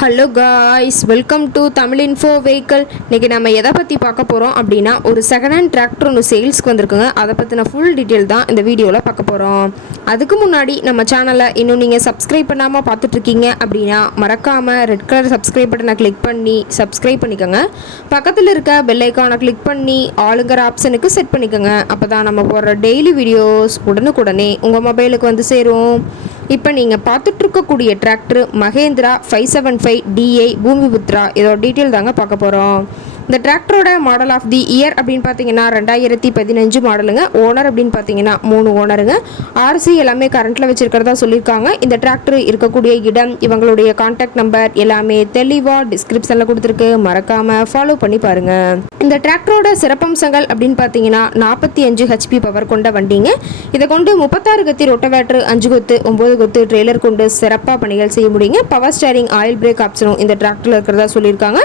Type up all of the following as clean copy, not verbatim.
Hello guys, welcome to Tamil info vehicle. இன்றைக்கி நம்ம எதை பற்றி பார்க்க போகிறோம் அப்படின்னா, ஒரு செகண்ட் ஹேண்ட் டிராக்டர் ஒன்று சேல்ஸ்க்கு வந்திருக்குங்க. அதை பற்றின ஃபுல் டீட்டெயில் தான் இந்த வீடியோவில் பார்க்க போகிறோம். அதுக்கு முன்னாடி நம்ம சேனலை இன்னும் நீங்கள் சப்ஸ்கிரைப் பண்ணாமல் பார்த்துட்ருக்கீங்க அப்படின்னா மறக்காமல் ரெட் கலர் சப்ஸ்கிரைப் பட்டனை கிளிக் பண்ணி சப்ஸ்கிரைப் பண்ணிக்கோங்க. பக்கத்தில் இருக்க பெல் ஐக்கானை கிளிக் பண்ணி ஆளுங்கிற ஆப்ஷனுக்கு செட் பண்ணிக்கோங்க. அப்போ தான் நம்ம போடுற டெய்லி வீடியோஸ் உடனுக்குடனே உங்கள் மொபைலுக்கு வந்து சேரும். இப்போ நீங்கள் பார்த்துட்ருக்கக்கூடிய டிராக்டர் மகேந்திரா 575 DI பூமிபுத்ரா. இதோட டீட்டெயில் தாங்க பார்க்க போகிறோம். இந்த டிராக்டரோட மாடல் ஆஃப் தி இயர் அப்படின்னு பார்த்தீங்கன்னா 2015 மாடலுங்க. ஓனர் அப்படின்னு பார்த்தீங்கன்னா 3 ஓனருங்க. ஆர்சி எல்லாமே கரண்ட்டில் வச்சுருக்கிறதா சொல்லியிருக்காங்க. இந்த டிராக்டர் இருக்கக்கூடிய இடம், இவங்களுடைய கான்டாக்ட் நம்பர் எல்லாமே தெளிவாக டிஸ்கிரிப்ஷனில் கொடுத்துருக்கு. மறக்காமல் ஃபாலோ பண்ணி பாருங்கள். இந்த டிராக்டரோட சிறப்பம்சங்கள் அப்படின்னு பார்த்தீங்கன்னா 45 HP பவர் கொண்ட வண்டிங்க. இதை கொண்டு 36 கத்தி ரொட்டவேட்டர், 5 கொத்து 9 கொத்து ட்ரெய்லர் கொண்டு சிறப்பாக பணிகள் செய்ய முடியுங்க. பவர் ஸ்டேரிங், ஆயில் பிரேக் ஆப்ஷனும் இந்த டிராக்டரில் இருக்கிறதா சொல்லியிருக்காங்க.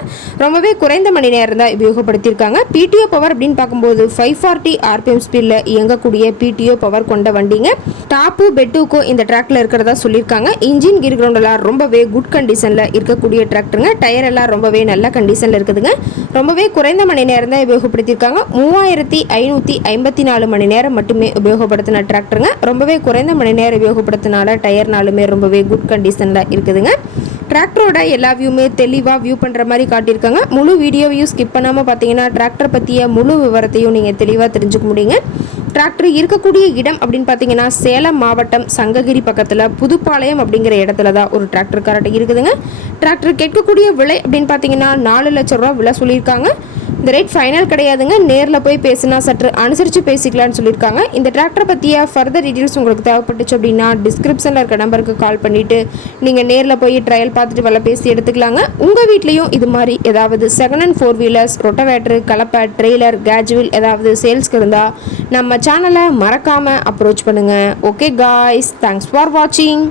ரொம்பவே குறைந்த மணி நேரம் தான் உபயோகப்படுத்தியிருக்காங்க. PTO பவர் அப்படின்னு பார்க்கும்போது 540 RPM ஸ்பீடில் இயங்கக்கூடிய PTO பவர் கொண்ட வண்டிங்க. டாப்பு பெட்டுக்கோ இந்த டிராக்டரில் இருக்கிறதா சொல்லியிருக்காங்க. இன்ஜின் கீர் கிரவுண்ட் எல்லாம் ரொம்பவே குட் கண்டிஷனில் இருக்கக்கூடிய டிராக்டருங்க. டயர் எல்லாம் ரொம்பவே நல்ல கண்டிஷனில் இருக்குதுங்க. ரொம்பவே குறைந்த மணி நேரம் தான் உபயோகப்படுத்தியிருக்காங்க. 3554 மணி நேரம் மட்டுமே உபயோகப்படுத்தின டிராக்டருங்க. ரொம்பவே குறைந்த மணி நேரம் உபயோகப்படுத்தினால டயர்னாலுமே ரொம்பவே குட் கண்டிஷனில் இருக்குதுங்க. டிராக்டரோட எல்லா வியூமே தெளிவாக வியூ பண்ணுற மாதிரி காட்டியிருக்காங்க. முழு வீடியோவையும் ஸ்கிப் பண்ணாமல் பார்த்தீங்கன்னா டிராக்டர் பற்றிய முழு விவரத்தையும் நீங்கள் தெளிவாக தெரிஞ்சுக்க முடியுங்க. டிராக்டர் இருக்கக்கூடிய இடம் அப்படின்னு பார்த்தீங்கன்னா சேலம் மாவட்டம் சங்ககிரி பக்கத்தில் புதுப்பாளையம் அப்படிங்கிற இடத்துல தான் ஒரு டிராக்டர் கரெக்டாக இருக்குதுங்க. டிராக்டர் கேட்கக்கூடிய விலை அப்படின்னு பார்த்தீங்கன்னா 4 லட்சம் ரூபா விலை சொல்லியிருக்காங்க. இந்த ரேட் ஃபைனல் கிடையாதுங்க. நேரில் போய் பேசினா சற்று அனுசரித்து பேசிக்கலான்னு சொல்லியிருக்காங்க. இந்த டிராக்டரை பற்றிய ஃபர்தர் டீட்டெயில்ஸ் உங்களுக்கு தேவைப்பட்டுச்சு அப்படின்னா டிஸ்கிரிப்ஷனில் இருக்க நம்பருக்கு கால் பண்ணிவிட்டு நீங்கள் நேரில் போய் ட்ரையல் பார்த்துட்டு வேலை பேசி எடுத்துக்கலாங்க. உங்கள் வீட்லேயும் இது மாதிரி ஏதாவது செகண்ட் ஹேண்ட் 4 வீலர்ஸ், ரொட்டவேட்டர், கலப்பை, ட்ரெய்லர், கேஜுவல் ஏதாவது சேல்ஸ்க்கு இருந்தால் நம்ம சேனலை மறக்காமல் அப்ரோச் பண்ணுங்கள். ஓகே காய்ஸ், தேங்க்ஸ் ஃபார் வாட்சிங்.